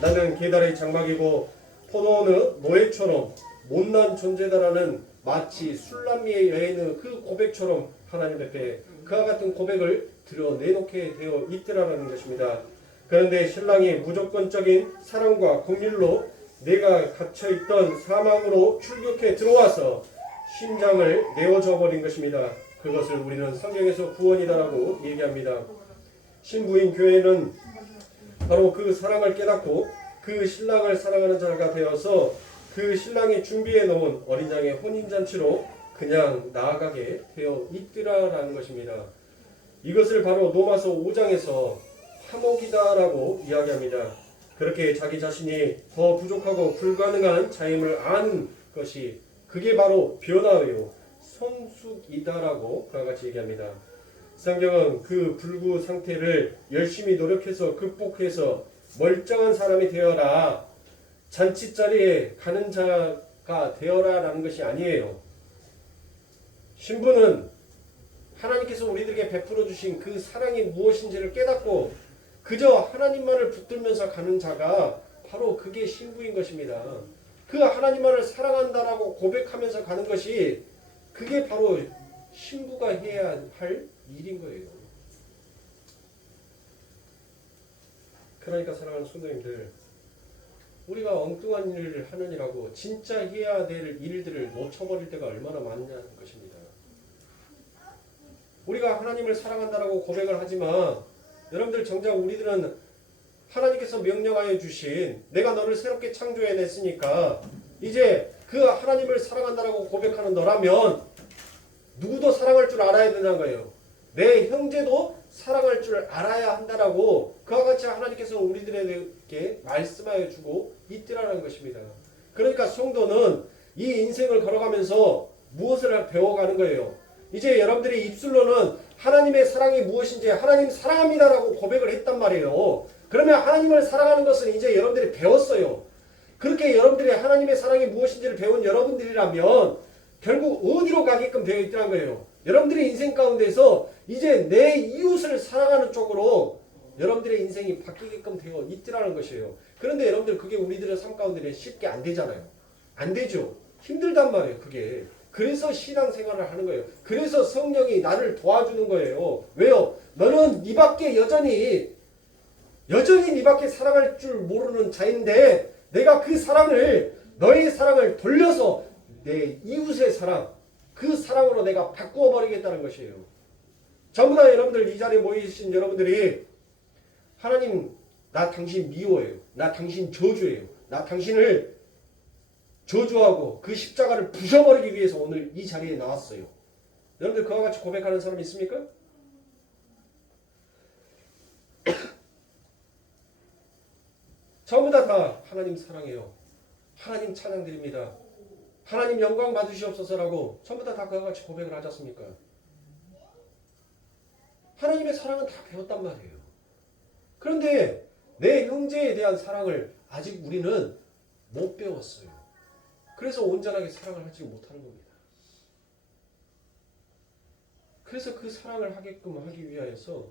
나는 계달의 장막이고 포도원의 노예처럼 못난 존재다라는 마치 술람미의 여인의 그 고백처럼 하나님 앞에 그와 같은 고백을 드러내놓게 되어 있더라는 것입니다. 그런데 신랑이 무조건적인 사랑과 긍휼로 내가 갇혀있던 사망으로 출격해 들어와서 심장을 내어줘 버린 것입니다. 그것을 우리는 성경에서 구원이다라고 얘기합니다. 신부인 교회는 바로 그 사랑을 깨닫고 그 신랑을 사랑하는 자가 되어서 그 신랑이 준비해 놓은 어린 양의 혼인잔치로 그냥 나아가게 되어 있더라라는 것입니다. 이것을 바로 로마서 5장에서 화목이다라고 이야기합니다. 그렇게 자기 자신이 더 부족하고 불가능한 자임을 아는 것이 그게 바로 변화요 성숙이다라고 그와 같이 얘기합니다. 성경은 그 불구 상태를 열심히 노력해서 극복해서 멀쩡한 사람이 되어라, 잔치자리에 가는 자가 되어라 라는 것이 아니에요. 신부는 하나님께서 우리들에게 베풀어 주신 그 사랑이 무엇인지를 깨닫고 그저 하나님만을 붙들면서 가는 자가 바로 그게 신부인 것입니다. 그 하나님만을 사랑한다라고 고백하면서 가는 것이 그게 바로 신부가 해야 할 일인 거예요. 그러니까 사랑하는 성도님들, 우리가 엉뚱한 일을 하느니라고 진짜 해야 될 일들을 놓쳐버릴 때가 얼마나 많냐는 것입니다. 우리가 하나님을 사랑한다라고 고백을 하지만 여러분들 정작 우리들은 하나님께서 명령하여 주신 내가 너를 새롭게 창조해냈으니까 이제 그 하나님을 사랑한다라고 고백하는 너라면 누구도 사랑할 줄 알아야 된다는 거예요. 내 형제도 사랑할 줄 알아야 한다라고 그와 같이 하나님께서 우리들에게 말씀하여 주고 있더라는 것입니다. 그러니까 성도는 이 인생을 걸어가면서 무엇을 배워가는 거예요. 이제 여러분들이 입술로는 하나님의 사랑이 무엇인지 하나님 사랑합니다라고 고백을 했단 말이에요. 그러면 하나님을 사랑하는 것은 이제 여러분들이 배웠어요. 그렇게 여러분들이 하나님의 사랑이 무엇인지를 배운 여러분들이라면 결국 어디로 가게끔 되어 있다는 거예요. 여러분들의 인생 가운데서 이제 내 이웃을 사랑하는 쪽으로 여러분들의 인생이 바뀌게끔 되어 있더라는 것이에요. 그런데 여러분들 그게 우리들의 삶 가운데 쉽게 안 되잖아요. 안 되죠. 힘들단 말이에요. 그게. 그래서 신앙생활을 하는 거예요. 그래서 성령이 나를 도와주는 거예요. 왜요? 너는 네 밖에 여전히 네 밖에 사랑할 줄 모르는 자인데 내가 그 사랑을 너의 사랑을 돌려서 내 이웃의 사랑 그 사랑으로 내가 바꾸어 버리겠다는 것이에요. 전부 다 여러분들 이 자리에 모이신 여러분들이 하나님 나 당신 미워해요. 나 당신 저주해요. 나 당신을 저주하고 그 십자가를 부셔버리기 위해서 오늘 이 자리에 나왔어요. 여러분들 그와 같이 고백하는 사람 있습니까? 전부 다 하나님 사랑해요. 하나님 찬양드립니다. 하나님 영광 받으시옵소서라고 전부 다 그와 같이 고백을 하지 않습니까? 하나님의 사랑은 다 배웠단 말이에요. 그런데 내 형제에 대한 사랑을 아직 우리는 못 배웠어요. 그래서 온전하게 사랑을 하지 못하는 겁니다. 그래서 그 사랑을 하게끔 하기 위하여서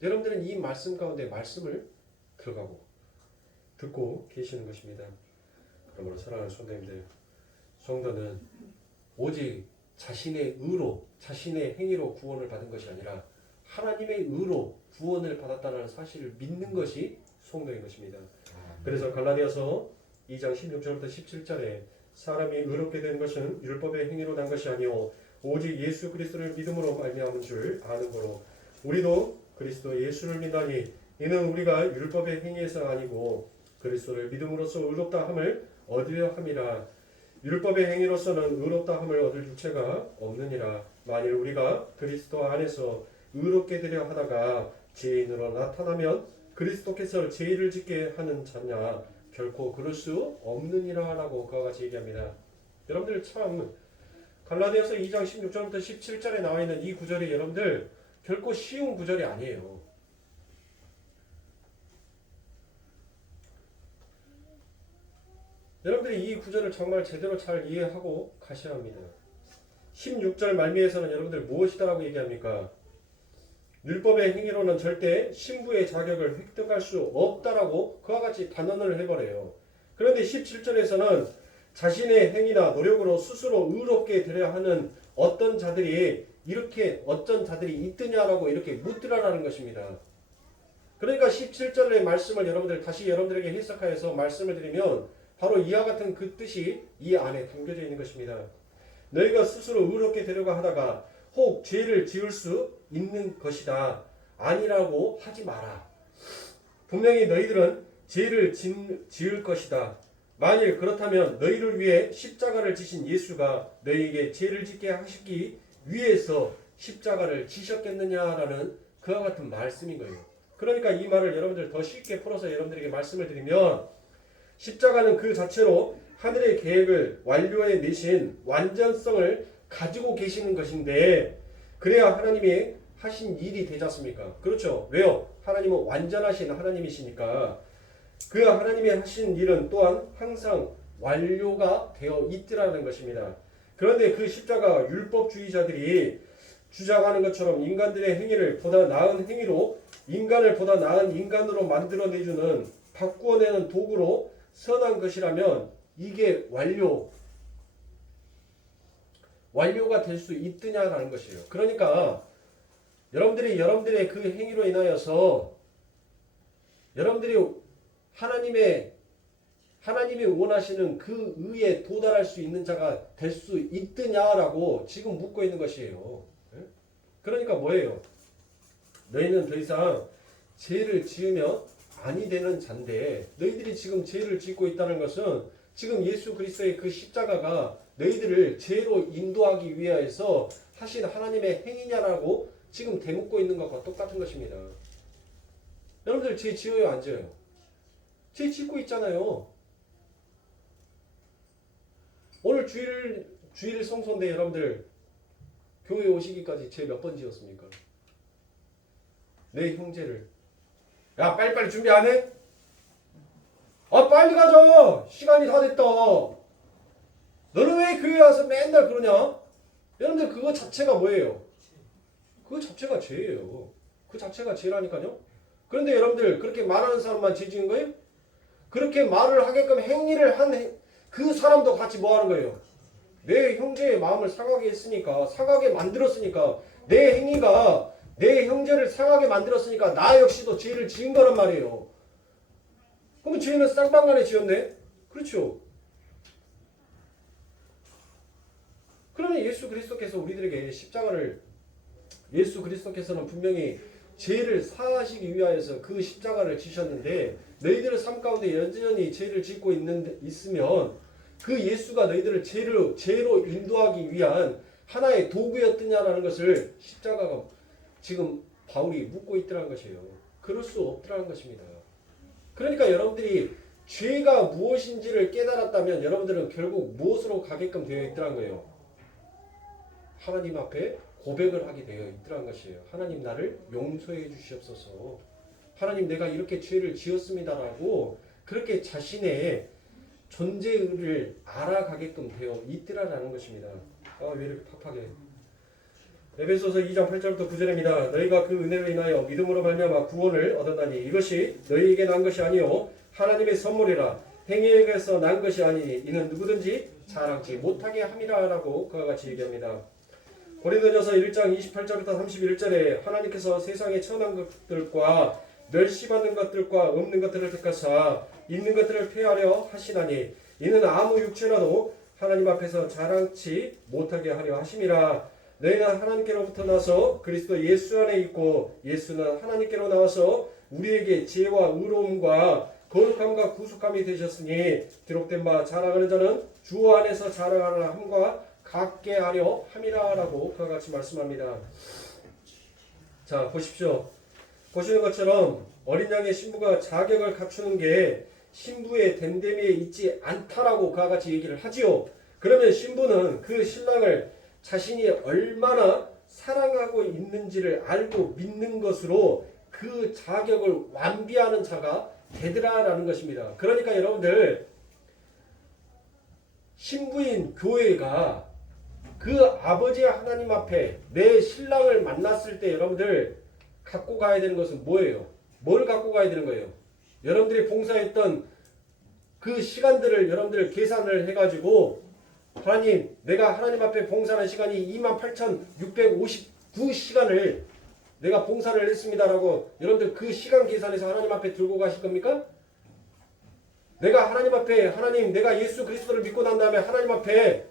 여러분들은 이 말씀 가운데 말씀을 들어가고 듣고 계시는 것입니다. 그러므로 사랑하는 성도님들, 성도는 오직 자신의 의로, 자신의 행위로 구원을 받은 것이 아니라 하나님의 의로 구원을 받았다는 사실을 믿는 것이 성도인 것입니다. 그래서 갈라디아서 2장 16절부터 17절에 사람이 의롭게 된 것은 율법의 행위로 난 것이 아니오 오직 예수 그리스도를 믿음으로 말미암은 줄 아는 거로 우리도 그리스도 예수를 믿나니 이는 우리가 율법의 행위에서 아니고 그리스도를 믿음으로써 의롭다 함을 얻으려 함이라. 율법의 행위로서는 의롭다 함을 얻을 주체가 없느니라. 만일 우리가 그리스도 안에서 의롭게 되려 하다가 죄인으로 나타나면 그리스도께서 죄를 짓게 하는 자냐? 결코 그럴 수 없느니라 라고 그와 같이 얘기합니다. 여러분들 참 갈라디아서 2장 16절부터 17절에 나와 있는 이 구절이 여러분들 결코 쉬운 구절이 아니에요. 여러분들이 이 구절을 정말 제대로 잘 이해하고 가셔야 합니다. 16절 말미에서는 여러분들 무엇이다라고 얘기합니까? 율법의 행위로는 절대 신부의 자격을 획득할 수 없다라고 그와 같이 단언을 해버려요. 그런데 17절에서는 자신의 행위나 노력으로 스스로 의롭게 되려 하는 어떤 자들이 있느냐라고 이렇게 묻더라라는 것입니다. 그러니까 17절의 말씀을 여러분들 다시 여러분들에게 해석하여서 말씀을 드리면 바로 이와 같은 그 뜻이 이 안에 담겨져 있는 것입니다. 너희가 스스로 의롭게 되려고 하다가 혹 죄를 지을 수 있는 것이다. 아니라고 하지 마라. 분명히 너희들은 죄를 지을 것이다. 만일 그렇다면 너희를 위해 십자가를 지신 예수가 너희에게 죄를 짓게 하시기 위해서 십자가를 지셨겠느냐라는 그와 같은 말씀인 거예요. 그러니까 이 말을 여러분들 더 쉽게 풀어서 여러분들에게 말씀을 드리면 십자가는 그 자체로 하늘의 계획을 완료해 내신 완전성을 가지고 계시는 것인데 그래야 하나님이 하신 일이 되지 않습니까? 그렇죠. 왜요? 하나님은 완전하신 하나님이시니까 그 하나님이 하신 일은 또한 항상 완료가 되어 있더라는 것입니다. 그런데 그 십자가 율법주의자들이 주장하는 것처럼 인간들의 행위를 보다 나은 행위로 인간을 보다 나은 인간으로 만들어내주는 바꾸어내는 도구로 선한 것이라면 이게 완료가 될 수 있느냐라는 것이에요. 그러니까 여러분들의 그 행위로 인하여서 여러분들이 하나님이 원하시는 그 의에 도달할 수 있는 자가 될 수 있느냐라고 지금 묻고 있는 것이에요. 그러니까 뭐예요? 너희는 더 이상 죄를 지으면 아니 되는 자인데 너희들이 지금 죄를 짓고 있다는 것은 지금 예수 그리스도의 그 십자가가 너희들을 죄로 인도하기 위하여서 하신 하나님의 행위냐라고 지금 대묻고 있는 것과 똑같은 것입니다. 여러분들 죄 지어요 안 지어요? 죄 짓고 있잖아요. 오늘 주일 성소인데 여러분들 교회 오시기까지 죄 몇 번 지었습니까? 내 형제를 야 빨리빨리 준비 안 해? 아 빨리 가자. 시간이 다 됐다. 너는 왜 교회 와서 맨날 그러냐? 여러분들 그거 자체가 뭐예요? 그거 자체가 죄예요. 그 자체가 죄라니까요. 그런데 여러분들 그렇게 말하는 사람만 죄 지은 거예요? 그렇게 말을 하게끔 행위를 한 그 사람도 같이 뭐 하는 거예요? 내 형제의 마음을 상하게 했으니까 상하게 만들었으니까 내 행위가 내 형제를 상하게 만들었으니까 나 역시도 죄를 지은 거란 말이에요. 그러면 죄는 쌍방간에 지었네? 그렇죠. 그러면 예수 그리스도께서 우리들에게 예수 그리스도께서는 분명히 죄를 사하시기 위하여서 그 십자가를 지셨는데 너희들의 삶 가운데 여전히 죄를 짓고 있으면 그 예수가 너희들을 죄로 인도하기 위한 하나의 도구였느냐라는 것을 십자가가 지금 바울이 묻고 있더라는 것이에요. 그럴 수 없더라는 것입니다. 그러니까 여러분들이 죄가 무엇인지를 깨달았다면 여러분들은 결국 무엇으로 가게끔 되어 있더라는 거예요. 하나님 앞에 고백을 하게 되어 있더라는 것이에요. 하나님 나를 용서해 주시옵소서. 하나님 내가 이렇게 죄를 지었습니다라고 그렇게 자신의 존재를 알아가게끔 되어 있더라라는 것입니다. 왜 이렇게 팍팍해? 에베소서 2장 8절부터 9절입니다. 너희가 그 은혜로 인하여 믿음으로 말미암아 구원을 얻었나니 이것이 너희에게 난 것이 아니요 하나님의 선물이라 행위에게서 난 것이 아니니 이는 누구든지 자랑치 못하게 함이라라고 그와 같이 얘기합니다. 고린도전서 1장 28절부터 31절에 하나님께서 세상에 천한 것들과 멸시받는 것들과 없는 것들을 택하사 있는 것들을 폐하려 하시나니 이는 아무 육체라도 하나님 앞에서 자랑치 못하게 하려 하심이라. 너희는 하나님께로부터 나서 그리스도 예수 안에 있고 예수는 하나님께로 나와서 우리에게 지혜와 의로움과 거룩함과 구속함이 되셨으니 기록된 바 자랑하는 자는 주 안에서 자랑하는 함과 같게 하려 함이라라고 그와 같이 말씀합니다. 자 보십시오. 보시는 것처럼 어린 양의 신부가 자격을 갖추는 게 신부의 됨됨이에 있지 않다라고 그와 같이 얘기를 하지요. 그러면 신부는 그 신랑을 자신이 얼마나 사랑하고 있는지를 알고 믿는 것으로 그 자격을 완비하는 자가 되더라라는 것입니다. 그러니까 여러분들 신부인 교회가 그 아버지 하나님 앞에 내 신랑을 만났을 때 여러분들 갖고 가야 되는 것은 뭐예요? 뭘 갖고 가야 되는 거예요? 여러분들이 봉사했던 그 시간들을 여러분들 계산을 해가지고 하나님 내가 하나님 앞에 봉사하는 시간이 28,659시간을 내가 봉사를 했습니다라고 여러분들 그 시간 계산해서 하나님 앞에 들고 가실 겁니까? 내가 하나님 앞에 하나님 내가 예수 그리스도를 믿고 난 다음에 하나님 앞에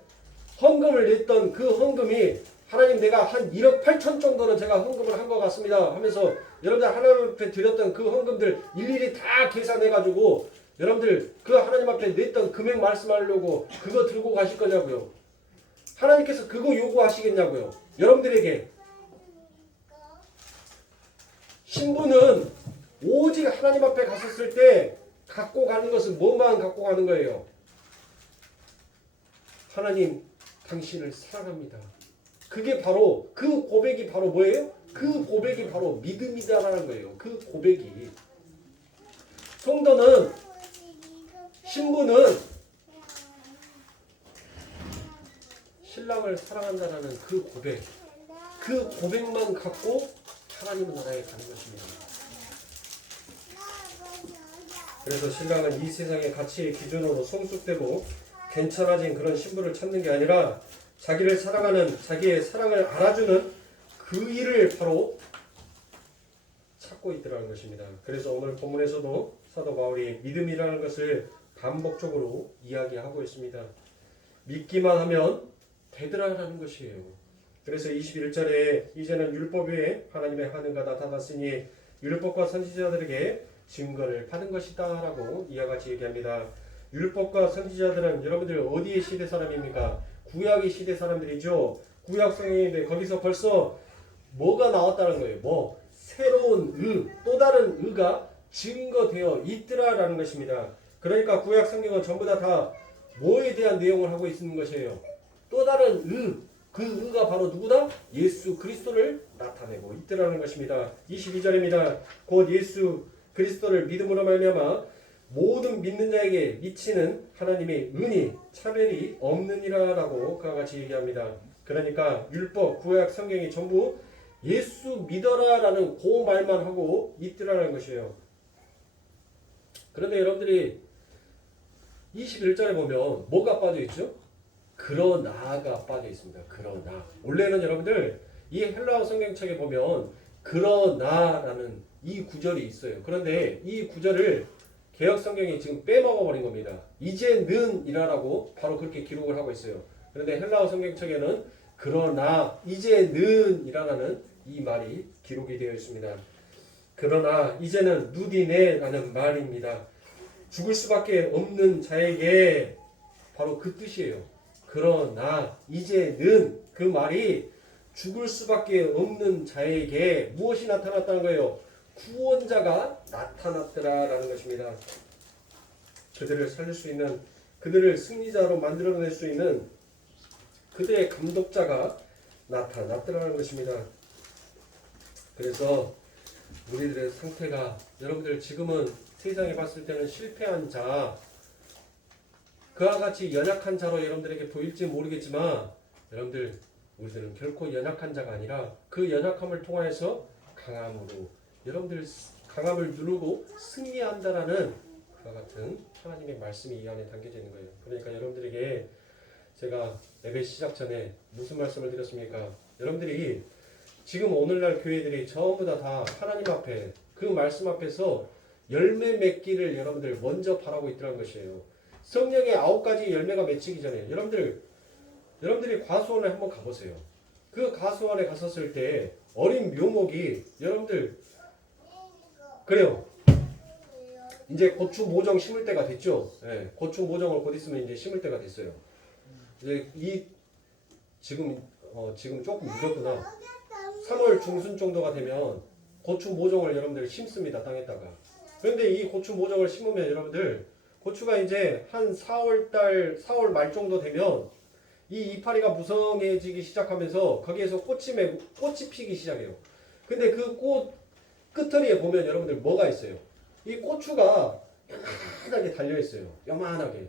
헌금을 냈던 그 헌금이 하나님 내가 한 1억 8천 정도는 제가 헌금을 한 것 같습니다 하면서 여러분들 하나님 앞에 드렸던 그 헌금들 일일이 다 계산해가지고 여러분들 그 하나님 앞에 냈던 금액 말씀하려고 그거 들고 가실 거냐고요. 하나님께서 그거 요구하시겠냐고요. 여러분들에게 신부는 오직 하나님 앞에 갔었을 때 갖고 가는 것은 뭐만 갖고 가는 거예요? 하나님, 당신을 사랑합니다. 그게 바로 그 고백이 바로 뭐예요? 그 고백이 바로 믿음이다라는 거예요. 그 고백이. 성도는, 신부는 신랑을 사랑한다라는 그 고백, 그 고백만 갖고 하나님 나라에 가는 것입니다. 그래서 신랑은 이 세상의 가치의 기준으로 성숙되고 괜찮아진 그런 신부를 찾는 게 아니라 자기를 사랑하는, 자기의 사랑을 알아주는 그 일을 바로 찾고 있더라는 것입니다. 그래서 오늘 본문에서도 사도 바울이 믿음이라는 것을 반복적으로 이야기하고 있습니다. 믿기만 하면 되더라라는 것이에요. 그래서 21절에 이제는 율법 외에 하나님의 하늘과 나타났으니 율법과 선지자들에게 증거를 받은 것이다 라고 이와 같이 얘기합니다. 율법과 선지자들은 여러분들 어디의 시대 사람입니까? 구약의 시대 사람들이죠. 구약 성경인데 거기서 벌써 뭐가 나왔다는 거예요. 뭐 새로운 또 다른 의가 증거되어 있더라라는 것입니다. 그러니까 구약 성경은 전부 다 뭐에 대한 내용을 하고 있는 것이에요. 또 다른 그 의가 바로 누구다? 예수 그리스도를 나타내고 있더라는 것입니다. 22절입니다. 곧 예수 그리스도를 믿음으로 말미암아 모든 믿는 자에게 미치는 하나님의 은이 차별이 없느니라라고 그와 같이 얘기합니다. 그러니까 율법, 구약, 성경이 전부 예수 믿어라라는 그 말만 하고 있더라는 것이에요. 그런데 여러분들이 21절에 보면 뭐가 빠져 있죠? 그러나가 빠져 있습니다. 그러나. 원래는 여러분들 이 헬라어 성경책에 보면 그러나라는 이 구절이 있어요. 그런데 이 구절을 개역 성경이 지금 빼먹어 버린 겁니다. 이제는 이라라고 바로 그렇게 기록을 하고 있어요. 그런데 헬라어 성경책에는 그러나 이제는 이라는 이 말이 기록이 되어 있습니다. 그러나 이제는 누디네라는 말입니다. 죽을 수밖에 없는 자에게 바로 그 뜻이에요. 그러나 이제는 그 말이 죽을 수밖에 없는 자에게 무엇이 나타났다는 거예요? 구원자가 나타났더라라는 것입니다. 그들을 살릴 수 있는, 그들을 승리자로 만들어낼 수 있는 그들의 감독자가 나타났더라는 것입니다. 그래서 우리들의 상태가, 여러분들 지금은 세상에 봤을 때는 실패한 자, 그와 같이 연약한 자로 여러분들에게 보일지 모르겠지만 여러분들, 우리들은 결코 연약한 자가 아니라 그 연약함을 통하여서 강함으로 여러분들 강함을 누르고 승리한다라는 그와 같은 하나님의 말씀이 이 안에 담겨져 있는 거예요. 그러니까 여러분들에게 제가 예배 시작 전에 무슨 말씀을 드렸습니까? 여러분들이 지금 오늘날 교회들이 전부 다 하나님 앞에 그 말씀 앞에서 열매 맺기를 여러분들 먼저 바라고 있더라는 것이에요. 성령의 9가지 열매가 맺히기 전에 여러분들이 과수원에 한번 가보세요. 그 과수원에 갔었을 때 어린 묘목이 여러분들 그래요. 이제 고추 모종 심을 때가 됐죠. 네, 고추 모종을 곧 있으면 이제 심을 때가 됐어요. 이제 지금 조금 늦었구나. 3월 중순 정도가 되면 고추 모종을 여러분들 심습니다. 땅에다가. 그런데 이 고추 모종을 심으면 여러분들 고추가 이제 한 4월 말 정도 되면 이 이파리가 무성해지기 시작하면서 거기에서 꽃이 피기 시작해요. 근데 그 꽃 끝터리에 보면 여러분들 뭐가 있어요? 이 고추가 요만하게 달려있어요. 요만하게.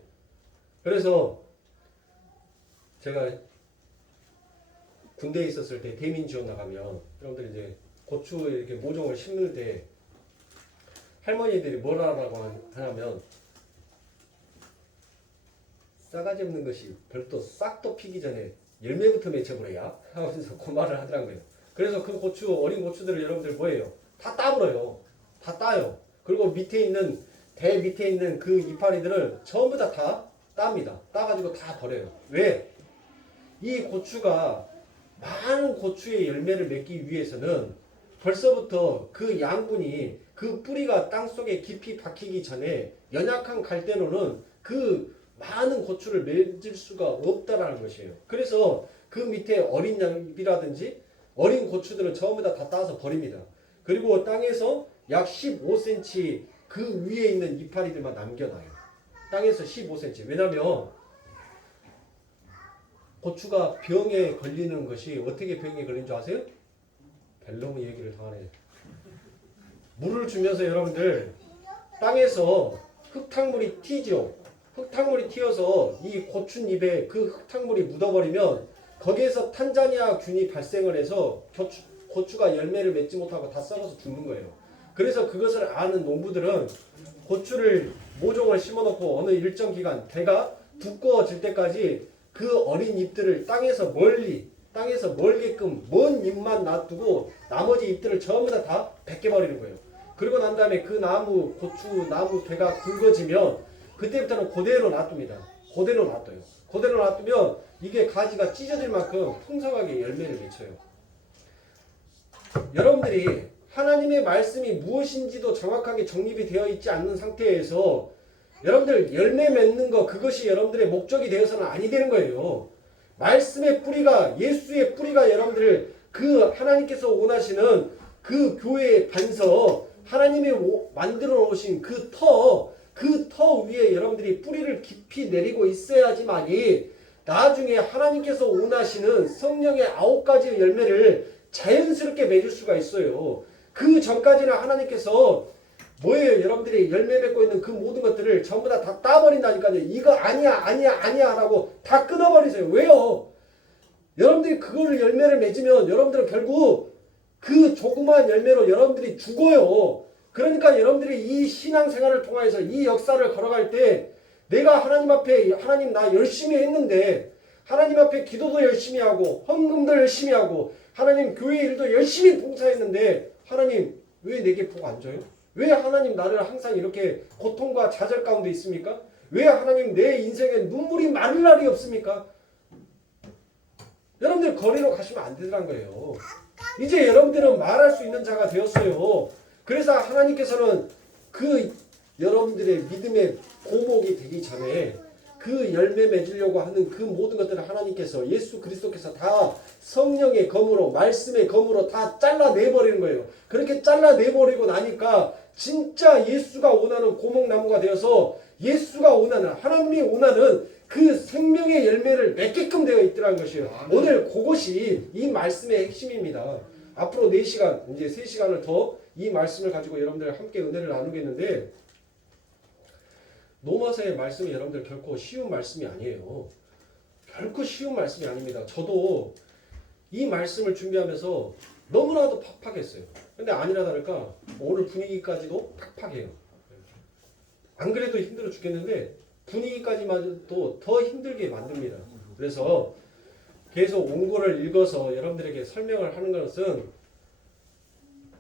그래서 제가 군대에 있었을 때 대민 지원 나가면 여러분들 이제 고추 이렇게 모종을 심을 때 할머니들이 뭐라고 하냐면 싸가지 없는 것이 별도 싹도 피기 전에 열매부터 맺혀버려야 하면서 그 말을 하더라고요. 그래서 그 어린 고추들을 여러분들 뭐예요? 다 따버려요. 다 따요. 그리고 배 밑에 있는 그 이파리들을 전부 다 따입니다. 따가지고 다 버려요. 왜? 이 고추가 많은 고추의 열매를 맺기 위해서는 벌써부터 그 양분이 그 뿌리가 땅속에 깊이 박히기 전에 연약한 갈대로는 그 많은 고추를 맺을 수가 없다라는 것이에요. 그래서 그 밑에 어린 양이라든지 어린 고추들은 전부 다 따서 버립니다. 그리고 땅에서 약 15cm 그 위에 있는 이파리들만 남겨놔요. 땅에서 15cm. 왜냐면 고추가 병에 걸리는 것이 어떻게 병에 걸린 줄 아세요? 벨로무 얘기를 당하네. 물을 주면서 여러분들 땅에서 흙탕물이 튀죠. 흙탕물이 튀어서 이 고추잎에 그 흙탕물이 묻어버리면 거기에서 탄자니아 균이 발생을 해서 고추가 열매를 맺지 못하고 다 썩어서 죽는 거예요. 그래서 그것을 아는 농부들은 고추를 모종을 심어놓고 어느 일정 기간 대가 두꺼워질 때까지 그 어린 잎들을 땅에서 멀게끔 먼 잎만 놔두고 나머지 잎들을 전부 다 벗겨버리는 거예요. 그리고 난 다음에 그 고추 나무 대가 굵어지면 그때부터는 그대로 놔둡니다. 그대로 놔둬요. 그대로 놔두면 이게 가지가 찢어질 만큼 풍성하게 열매를 맺혀요. 여러분들이 하나님의 말씀이 무엇인지도 정확하게 정립이 되어 있지 않는 상태에서 여러분들 열매 맺는 거 그것이 여러분들의 목적이 되어서는 아니 되는 거예요. 말씀의 뿌리가 예수의 뿌리가 여러분들 그 하나님께서 원하시는 그 교회의 반석 하나님이 만들어 놓으신 그 터 위에 여러분들이 뿌리를 깊이 내리고 있어야지만이 나중에 하나님께서 원하시는 성령의 9가지의 열매를 자연스럽게 맺을 수가 있어요. 그 전까지는 하나님께서 뭐예요? 여러분들이 열매 맺고 있는 그 모든 것들을 전부 다 따버린다니까요. 이거 아니야 라고 다 끊어버리세요. 왜요? 여러분들이 그거를 열매를 맺으면 여러분들은 결국 그 조그마한 열매로 여러분들이 죽어요. 그러니까 여러분들이 이 신앙생활을 통해서 이 역사를 걸어갈 때 내가 하나님 앞에 하나님 나 열심히 했는데 하나님 앞에 기도도 열심히 하고 헌금도 열심히 하고 하나님 교회 일도 열심히 봉사했는데 하나님 왜 내게 복 안 줘요? 왜 하나님 나를 항상 이렇게 고통과 좌절 가운데 있습니까? 왜 하나님 내 인생에 눈물이 마를 날이 없습니까? 여러분들 거리로 가시면 안 되더란 거예요. 이제 여러분들은 말할 수 있는 자가 되었어요. 그래서 하나님께서는 그 여러분들의 믿음의 고목이 되기 전에 그 열매 맺으려고 하는 그 모든 것들을 하나님께서 예수 그리스도께서 다 성령의 검으로 말씀의 검으로 다 잘라내버리는 거예요. 그렇게 잘라내버리고 나니까 진짜 예수가 원하는 고목나무가 되어서 예수가 원하는 하나님이 원하는 그 생명의 열매를 맺게끔 되어 있더라는 것이에요. 오늘 그것이 이 말씀의 핵심입니다. 앞으로 4시간 이제 3시간을 더 이 말씀을 가지고 여러분들 함께 은혜를 나누겠는데 노마서의 말씀이 여러분들 결코 쉬운 말씀이 아니에요. 결코 쉬운 말씀이 아닙니다. 저도 이 말씀을 준비하면서 너무나도 팍팍했어요. 근데 아니라 다를까 오늘 분위기까지도 팍팍해요. 안 그래도 힘들어 죽겠는데 분위기까지만도 더 힘들게 만듭니다. 그래서 계속 원고를 읽어서 여러분들에게 설명을 하는 것은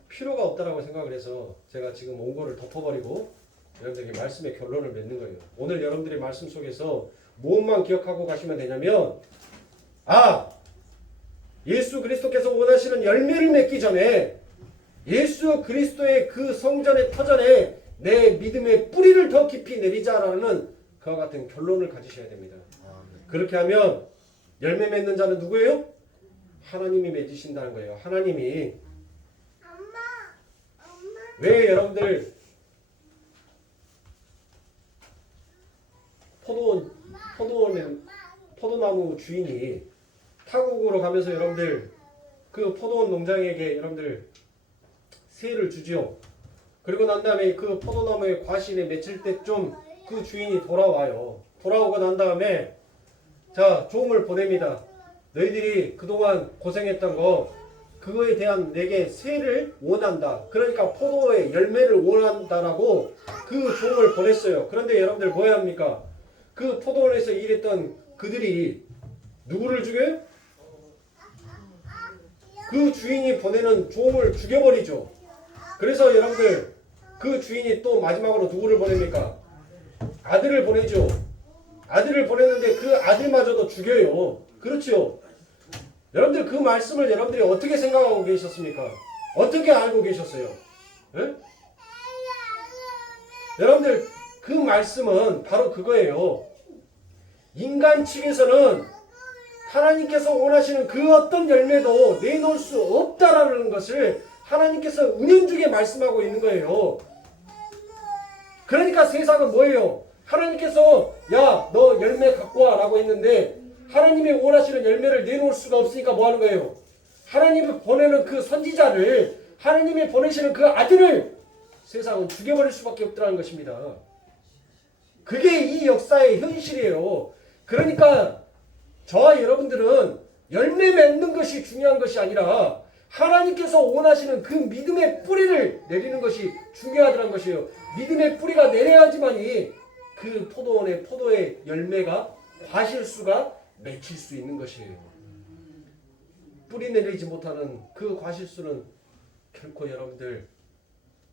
필요가 없다라고 생각을 해서 제가 지금 원고를 덮어버리고 여러분들에게 말씀의 결론을 맺는 거예요. 오늘 여러분들의 말씀 속에서 무엇만 기억하고 가시면 되냐면 예수 그리스도께서 원하시는 열매를 맺기 전에 예수 그리스도의 그 성전의 터전에 내 믿음의 뿌리를 더 깊이 내리자라는 그와 같은 결론을 가지셔야 됩니다. 그렇게 하면 열매 맺는 자는 누구예요? 하나님이 맺으신다는 거예요. 하나님이 왜 여러분들 포도나무 주인이 타국으로 가면서 여러분들 그 포도원 농장에게 여러분들 세를 주죠. 그리고 난 다음에 그 포도나무의 과실에 맺힐 때쯤 그 주인이 돌아와요. 돌아오고 난 다음에 자 종을 보냅니다. 너희들이 그동안 고생했던 거 그거에 대한 내게 세를 원한다. 그러니까 포도의 열매를 원한다라고 그 종을 보냈어요. 그런데 여러분들 뭐 해야 합니까? 그 포도원에서 일했던 그들이 누구를 죽여요? 그 주인이 보내는 종을 죽여버리죠. 그래서 여러분들 그 주인이 또 마지막으로 누구를 보냅니까? 아들을 보내죠. 아들을 보냈는데 그 아들마저도 죽여요. 그렇죠? 여러분들 그 말씀을 여러분들이 어떻게 생각하고 계셨습니까? 어떻게 알고 계셨어요? 네? 여러분들 그 말씀은 바로 그거예요. 인간 측에서는 하나님께서 원하시는 그 어떤 열매도 내놓을 수 없다라는 것을 하나님께서 은연중에 말씀하고 있는 거예요. 그러니까 세상은 뭐예요? 하나님께서 야, 너 열매 갖고 와 라고 했는데 하나님이 원하시는 열매를 내놓을 수가 없으니까 뭐 하는 거예요? 하나님이 보내는 그 선지자를, 하나님이 보내시는 그 아들을 세상은 죽여버릴 수밖에 없더라는 것입니다. 그게 이 역사의 현실이에요. 그러니까 저와 여러분들은 열매 맺는 것이 중요한 것이 아니라 하나님께서 원하시는 그 믿음의 뿌리를 내리는 것이 중요하다는 것이에요. 믿음의 뿌리가 내려야지만이 그 포도원의 포도의 열매가 과실수가 맺힐 수 있는 것이에요. 뿌리 내리지 못하는 그 과실수는 결코 여러분들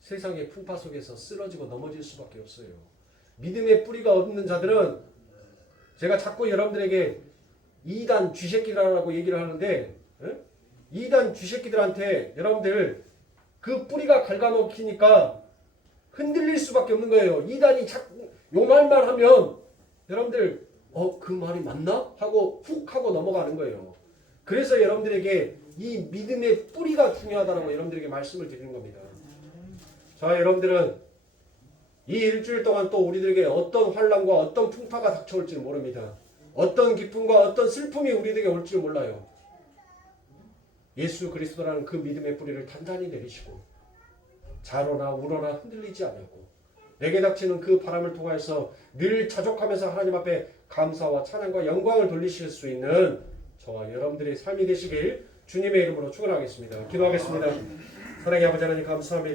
세상의 풍파 속에서 쓰러지고 넘어질 수밖에 없어요. 믿음의 뿌리가 없는 자들은 제가 자꾸 여러분들에게 이단 쥐새끼라고 얘기를 하는데, 이단 쥐새끼들한테 여러분들 그 뿌리가 갉아먹히니까 흔들릴 수밖에 없는 거예요. 이단이 자꾸 요 말만 하면 여러분들 그 말이 맞나? 하고 훅 하고 넘어가는 거예요. 그래서 여러분들에게 이 믿음의 뿌리가 중요하다고 여러분들에게 말씀을 드리는 겁니다. 자, 여러분들은 이 일주일 동안 또 우리들에게 어떤 환난과 어떤 풍파가 닥쳐올지 모릅니다. 어떤 기쁨과 어떤 슬픔이 우리들에게 올지 몰라요. 예수 그리스도라는 그 믿음의 뿌리를 단단히 내리시고 자로나 우러나 흔들리지 않고 내게 닥치는 그 바람을 통해서 늘 자족하면서 하나님 앞에 감사와 찬양과 영광을 돌리실 수 있는 저와 여러분들의 삶이 되시길 주님의 이름으로 축원하겠습니다. 기도하겠습니다. 사랑의 아버지 하나님 감사합니다.